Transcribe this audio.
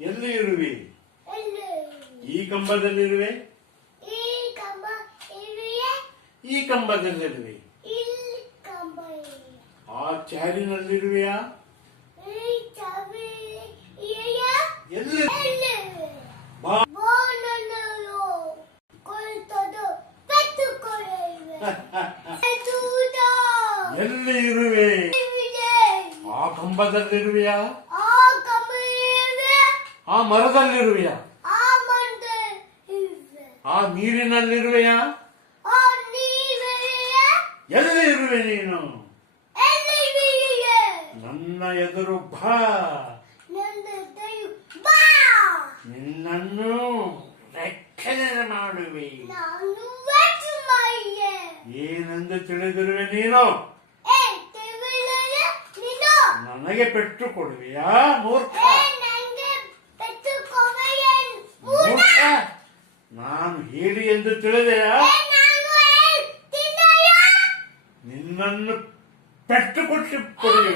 ಎಲ್ಲಿ ಇರುವೆ? ಈ ಕಂಬದಲ್ಲಿರುವೆ? ಈ ಕಂಬದಲ್ಲಿರುವೆ? ಆ ಚಾರಿನಲ್ಲಿರುವೆಯಾ? ಎಲ್ಲಿ? ಬಾ. ಎಲ್ಲಿ ಇರುವೆ? ಆ ಕಂಬದಲ್ಲಿರುವೆಯಾ? ಆ ಮರದಲ್ಲಿರುವೆಯಾ? ಆ ನೀರಿನಲ್ಲಿರುವೆಯಾ? ಎಲ್ಲಿ ಇರುವೆ ನೀನು? ನನ್ನ ಎದುರು ಬಾ. ನಿನ್ನನ್ನು ರಕ್ಷಣೆ ಮಾಡುವೆ. ಏನೆಂದು ತಿಳಿದಿರುವೆ ನೀನು? ನನಗೆ ಪೆಟ್ಟು ಕೊಡುವೆಯಾ ಮೂರ್ಖ? ಮೂರ್ಖ, ನಾನು ಹೇಳಿ ಎಂದು ತಿಳಿದೆಯಾ? ನಿನ್ನನ್ನು ಪೆಟ್ಟು ಕೊಟ್ಟು ಕೊಡುವೆ.